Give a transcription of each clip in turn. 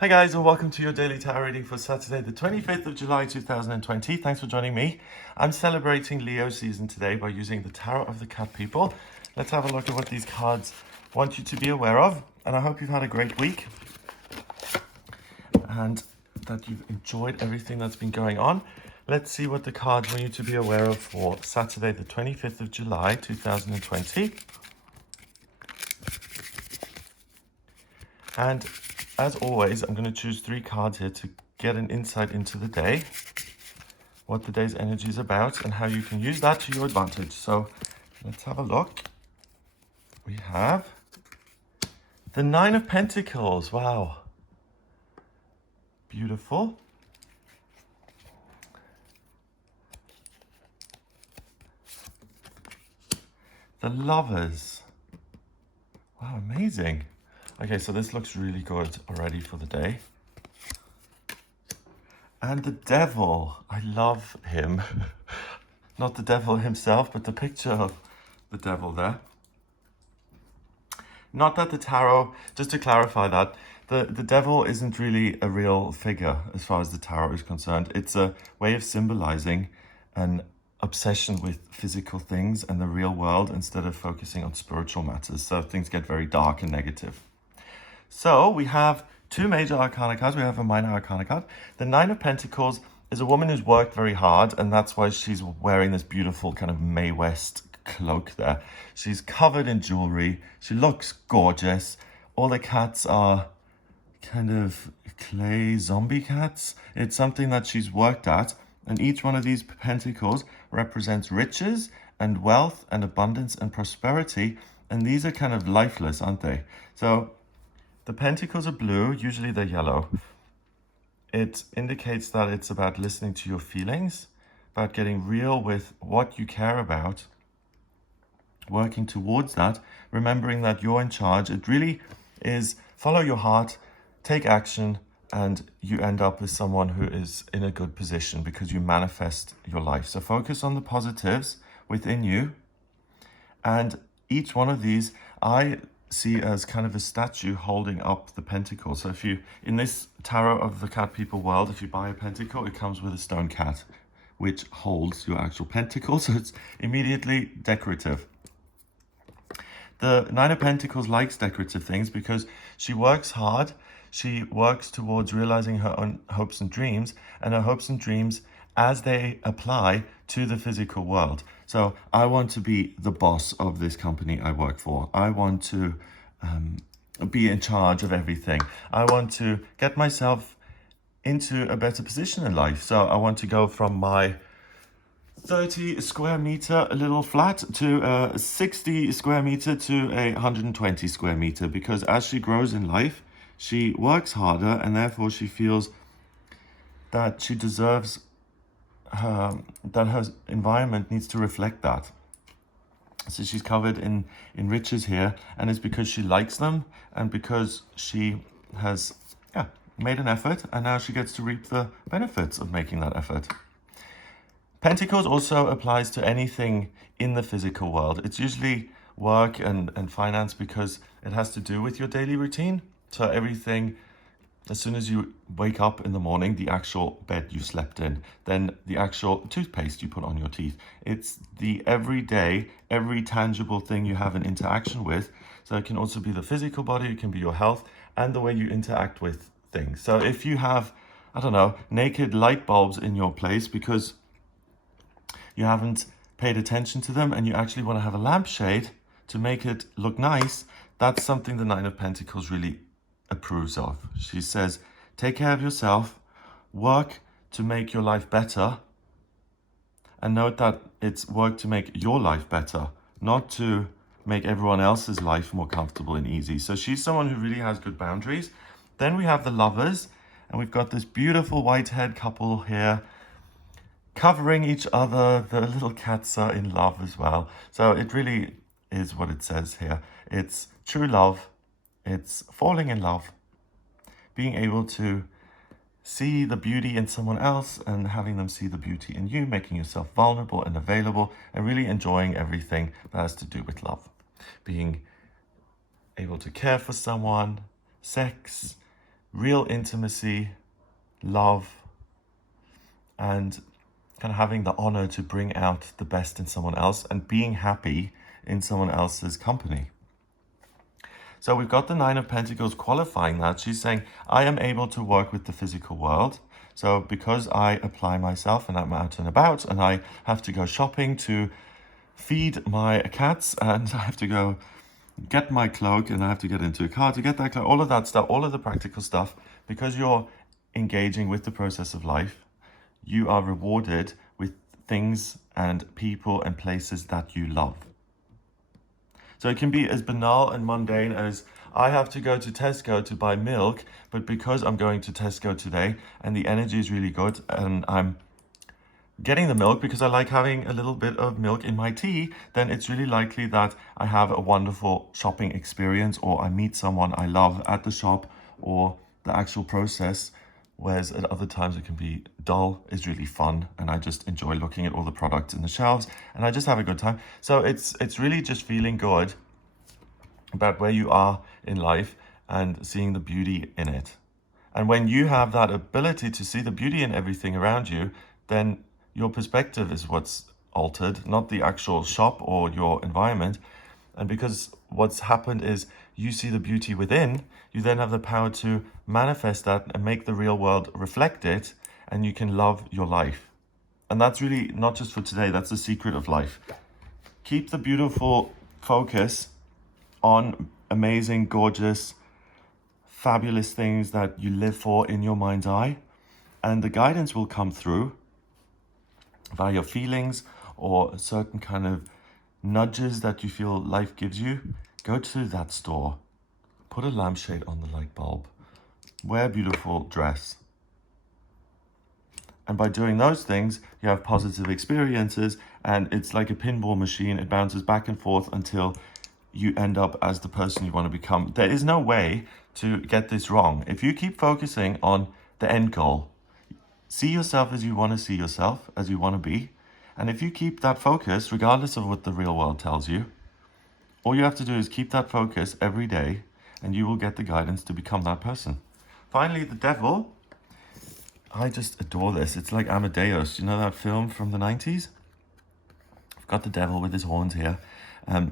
Hi guys, and welcome to your daily tarot reading for Saturday the 25th of July 2020. Thanks for joining me. I'm celebrating Leo season today by using the Tarot of the Cat People. Let's have a look at what these cards want you to be aware of, and I hope you've had a great week and that you've enjoyed everything that's been going on. Let's see what the cards want you to be aware of for Saturday the 25th of July 2020. And as always, I'm going to choose 3 cards here to get an insight into the day, what the day's energy is about, and how you can use that to your advantage. So let's have a look. We have the 9 of Pentacles. Wow. Beautiful. The Lovers. Wow, amazing. Okay, so this looks really good already for the day. And the Devil. I love him. Not the devil himself, but the picture of the devil there. Not that the tarot, just to clarify that, the devil isn't really a real figure as far as the tarot is concerned. It's a way of symbolizing an obsession with physical things and the real world instead of focusing on spiritual matters. So things get very dark and negative. So we have 2 major arcana cards. We have a minor arcana card. The 9 of Pentacles is a woman who's worked very hard, and that's why she's wearing this beautiful kind of Mae West cloak there. She's covered in jewelry. She looks gorgeous. All the cats are kind of clay zombie cats. It's something that she's worked at, and each one of these pentacles represents riches and wealth and abundance and prosperity, and these are kind of lifeless, aren't they? So the pentacles are blue, usually they're yellow. It indicates that it's about listening to your feelings, about getting real with what you care about, working towards that, remembering that you're in charge. It really is follow your heart, take action, and you end up as someone who is in a good position because you manifest your life. So focus on the positives within you. And each one of these, I see as kind of a statue holding up the pentacle. So if you, in this Tarot of the Cat People world, if you buy a pentacle, it comes with a stone cat, which holds your actual pentacle. So it's immediately decorative. The 9 of Pentacles likes decorative things because she works hard. She works towards realizing her own hopes and dreams, and her hopes and dreams as they apply to the physical world. So I want to be the boss of this company I work for. I want to be in charge of everything. I want to get myself into a better position in life. So I want to go from my 30 square meter little flat to a 60 square meter to a 120 square meter, because as she grows in life, she works harder, and therefore she feels that she deserves that her environment needs to reflect that. So she's covered in riches here, and it's because she likes them and because she has made an effort, and now she gets to reap the benefits of making that effort. Pentacles also applies to anything in the physical world. It's usually work and finance because it has to do with your daily routine. So everything, as soon as you wake up in the morning, the actual bed you slept in, then the actual toothpaste you put on your teeth. It's the everyday, every tangible thing you have an interaction with. So it can also be the physical body, it can be your health, and the way you interact with things. So if you have, I don't know, naked light bulbs in your place because you haven't paid attention to them and you actually want to have a lampshade to make it look nice, that's something the 9 of Pentacles really approves of. She says, take care of yourself, work to make your life better, and note that it's work to make your life better, not to make everyone else's life more comfortable and easy. So she's someone who really has good boundaries. Then we have the Lovers, and we've got this beautiful white-haired couple here covering each other. The little cats are in love as well. So it really is what it says here. It's true love. It's falling in love, being able to see the beauty in someone else and having them see the beauty in you, making yourself vulnerable and available, and really enjoying everything that has to do with love. Being able to care for someone, sex, real intimacy, love, and kind of having the honor to bring out the best in someone else and being happy in someone else's company. So we've got the Nine of Pentacles qualifying that. She's saying, I am able to work with the physical world. So because I apply myself and I'm out and about and I have to go shopping to feed my cats and I have to go get my cloak and I have to get into a car to get that cloak, all of that stuff, all of the practical stuff, because you're engaging with the process of life, you are rewarded with things and people and places that you love. So it can be as banal and mundane as, I have to go to Tesco to buy milk, but because I'm going to Tesco today and the energy is really good and I'm getting the milk because I like having a little bit of milk in my tea, then it's really likely that I have a wonderful shopping experience, or I meet someone I love at the shop, or the actual process. Whereas at other times it can be dull, is really fun, and I just enjoy looking at all the products in the shelves and I just have a good time. So it's really just feeling good about where you are in life and seeing the beauty in it. And when you have that ability to see the beauty in everything around you, then your perspective is what's altered, not the actual shop or your environment. And because what's happened is you see the beauty within, you then have the power to manifest that and make the real world reflect it, and you can love your life. And that's really not just for today, that's the secret of life. Keep the beautiful focus on amazing, gorgeous, fabulous things that you live for in your mind's eye, and the guidance will come through via your feelings or certain kind of nudges that you feel life gives you. Go to that store, put a lampshade on the light bulb, wear a beautiful dress. And by doing those things, you have positive experiences, and it's like a pinball machine. It bounces back and forth until you end up as the person you want to become. There is no way to get this wrong. If you keep focusing on the end goal, see yourself as you want to see yourself, as you want to be. And if you keep that focus, regardless of what the real world tells you, all you have to do is keep that focus every day, and you will get the guidance to become that person. Finally, the devil. I just adore this. It's like Amadeus. You know that film from the 90s? I've got the devil with his horns here.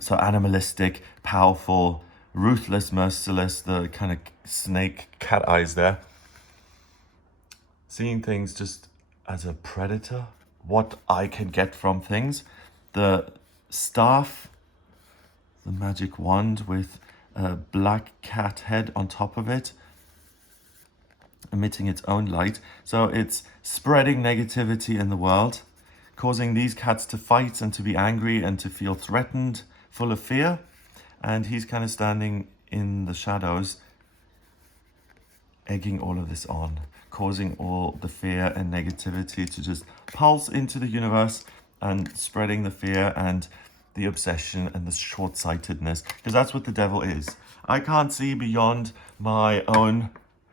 So animalistic, powerful, ruthless, merciless, the kind of snake cat eyes there. Seeing things just as a predator, what I can get from things. The staff, the magic wand with a black cat head on top of it, emitting its own light. So it's spreading negativity in the world, causing these cats to fight and to be angry and to feel threatened, full of fear. And he's kind of standing in the shadows, egging all of this on, causing all the fear and negativity to just pulse into the universe and spreading the fear and the obsession and the short-sightedness, because that's what the devil is. I can't see beyond my own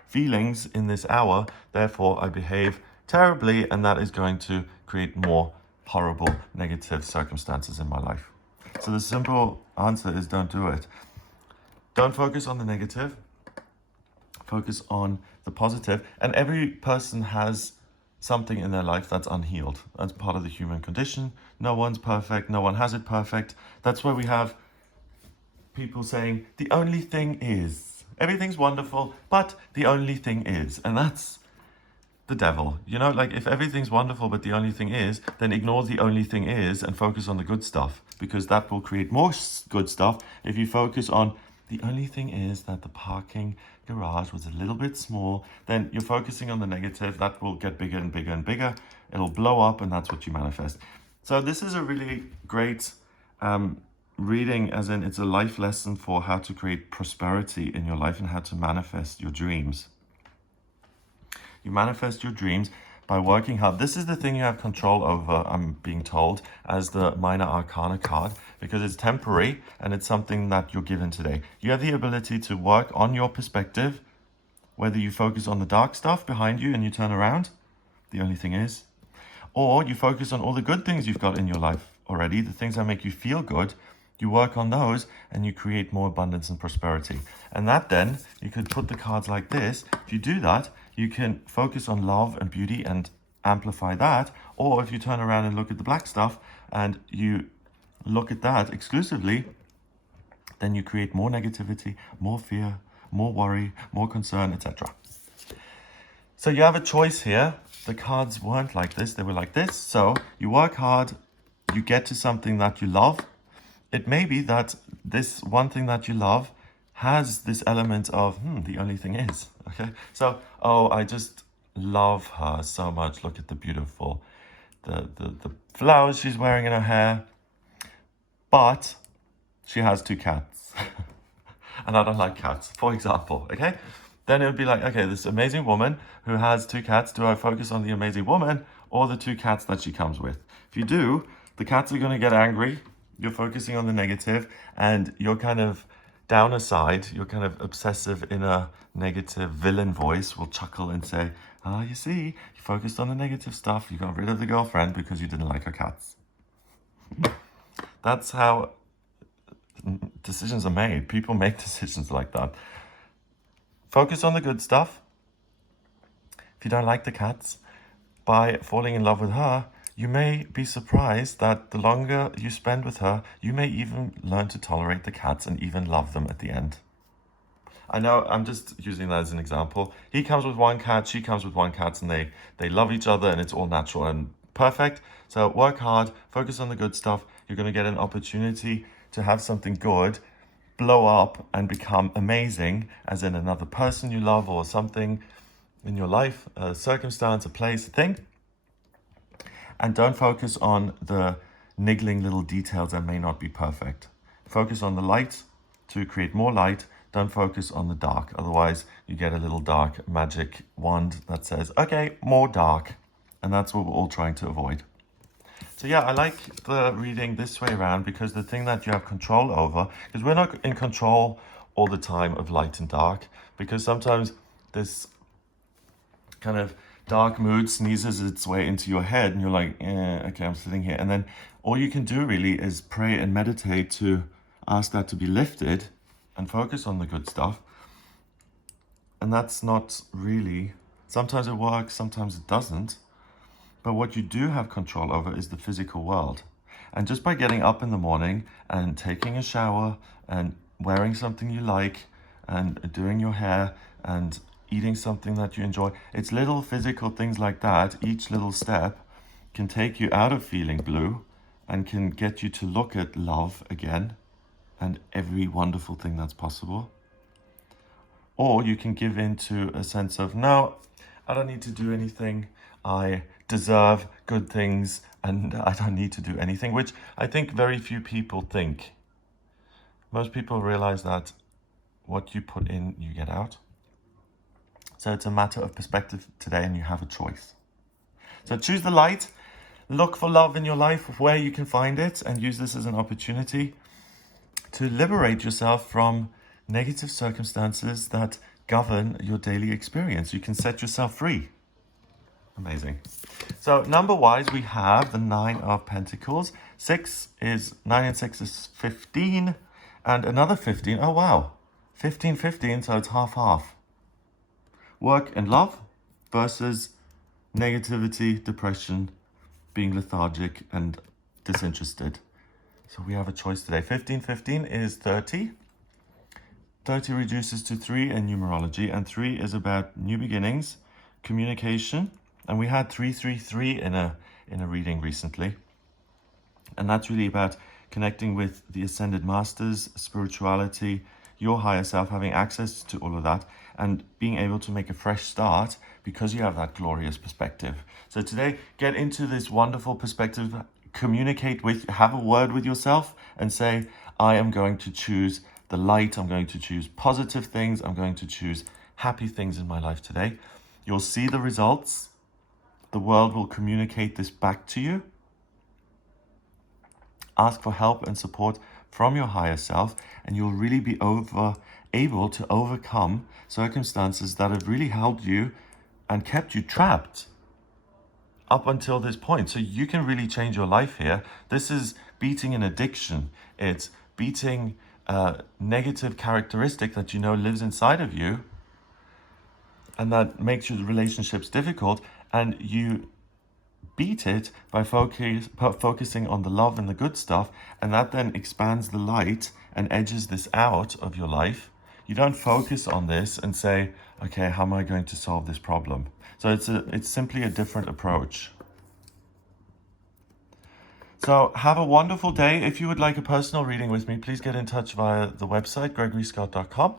feelings in this hour, therefore I behave terribly, and that is going to create more horrible, negative circumstances in my life. So the simple answer is don't do it. Don't focus on the negative. Focus on the positive. And every person has something in their life that's unhealed. That's part of the human condition. No one's perfect. No one has it perfect. That's why we have people saying, the only thing is. Everything's wonderful, but the only thing is. And that's the devil. You know, like if everything's wonderful, but the only thing is, then ignore the only thing is and focus on the good stuff, because that will create more good stuff. If you focus on the only thing is that the parking garage was a little bit small, then you're focusing on the negative. That will get bigger and bigger and bigger. It'll blow up, and that's what you manifest. So this is a really great reading, as in it's a life lesson for how to create prosperity in your life and how to manifest your dreams. You manifest your dreams by working hard. This is the thing you have control over, I'm being told, as the Minor Arcana card, because it's temporary and it's something that you're given today. You have the ability to work on your perspective, whether you focus on the dark stuff behind you and you turn around, the only thing is, or you focus on all the good things you've got in your life already, the things that make you feel good, You work on those and you create more abundance and prosperity. And that then, you could put the cards like this. If you do that, you can focus on love and beauty and amplify that. Or if you turn around and look at the black stuff and you look at that exclusively, then you create more negativity, more fear, more worry, more concern, etc. So you have a choice here. The cards weren't like this, they were like this. So you work hard, you get to something that you love. It may be that this one thing that you love has this element of, the only thing is, okay? So, oh, I just love her so much. Look at the beautiful, the flowers she's wearing in her hair. But she has 2 cats. And I don't like cats, for example, okay? Then it would be like, okay, this amazing woman who has 2 cats, do I focus on the amazing woman or the 2 cats that she comes with? If you do, the cats are going to get angry. You're focusing on the negative and you're kind of down aside, your kind of obsessive inner negative villain voice will chuckle and say, you see, you focused on the negative stuff. You got rid of the girlfriend because you didn't like her cats. That's how decisions are made. People make decisions like that. Focus on the good stuff. If you don't like the cats, by falling in love with her, you may be surprised that the longer you spend with her, you may even learn to tolerate the cats and even love them at the end. I know, I'm just using that as an example. He comes with 1 cat, she comes with 1 cat, and they love each other and it's all natural and perfect. So work hard, focus on the good stuff. You're going to get an opportunity to have something good blow up and become amazing, as in another person you love or something in your life, a circumstance, a place, a thing. And don't focus on the niggling little details that may not be perfect. Focus on the light to create more light. Don't focus on the dark. Otherwise, you get a little dark magic wand that says, okay, more dark. And that's what we're all trying to avoid. So yeah, I like the reading this way around because the thing that you have control over, because we're not in control all the time of light and dark, because sometimes this kind of dark mood sneezes its way into your head and you're like, okay, I'm sitting here. And then all you can do really is pray and meditate to ask that to be lifted and focus on the good stuff. And that's not really, sometimes it works, sometimes it doesn't. But what you do have control over is the physical world. And just by getting up in the morning and taking a shower and wearing something you like and doing your hair and eating something that you enjoy, it's little physical things like that. Each little step can take you out of feeling blue and can get you to look at love again and every wonderful thing that's possible. Or you can give in to a sense of, no, I don't need to do anything. I deserve good things and I don't need to do anything, which I think very few people think. Most people realize that what you put in, you get out. So it's a matter of perspective today and you have a choice. So choose the light, look for love in your life where you can find it and use this as an opportunity to liberate yourself from negative circumstances that govern your daily experience. You can set yourself free. Amazing. So number-wise, we have the 9 of Pentacles. 9 and 6 is 15. And another 15. Oh, wow. 15, 15, so it's half-half. Work and love versus negativity, depression, being lethargic and disinterested. So we have a choice today. 15, 15 is 30. 30 reduces to 3 in numerology. And 3 is about new beginnings, communication. And we had 333 in a reading recently. And that's really about connecting with the Ascended Masters, spirituality, your higher self, having access to all of that, and being able to make a fresh start because you have that glorious perspective. So today, get into this wonderful perspective, communicate with, have a word with yourself and say, I am going to choose the light, I'm going to choose positive things, I'm going to choose happy things in my life today. You'll see the results. The world will communicate this back to you. Ask for help and support from your higher self, and you'll really be able to overcome circumstances that have really held you and kept you trapped up until this point. So you can really change your life here. This is beating an addiction. It's beating a negative characteristic that you know lives inside of you, and that makes your relationships difficult, and you beat it by focusing on the love and the good stuff, and that then expands the light and edges this out of your life. You don't focus on this and say, okay, how am I going to solve this problem? So it's simply a different approach. So have a wonderful day. If you would like a personal reading with me, please get in touch via the website, gregoryscott.com.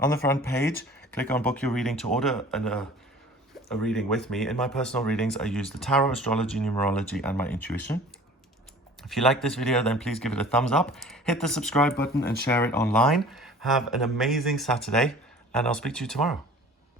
On the front page, click on book your reading to order a reading with me. In my personal readings, I use the tarot, astrology, numerology, and my intuition. If you like this video, then please give it a thumbs up, hit the subscribe button and share it online. Have an amazing Saturday, and I'll speak to you tomorrow.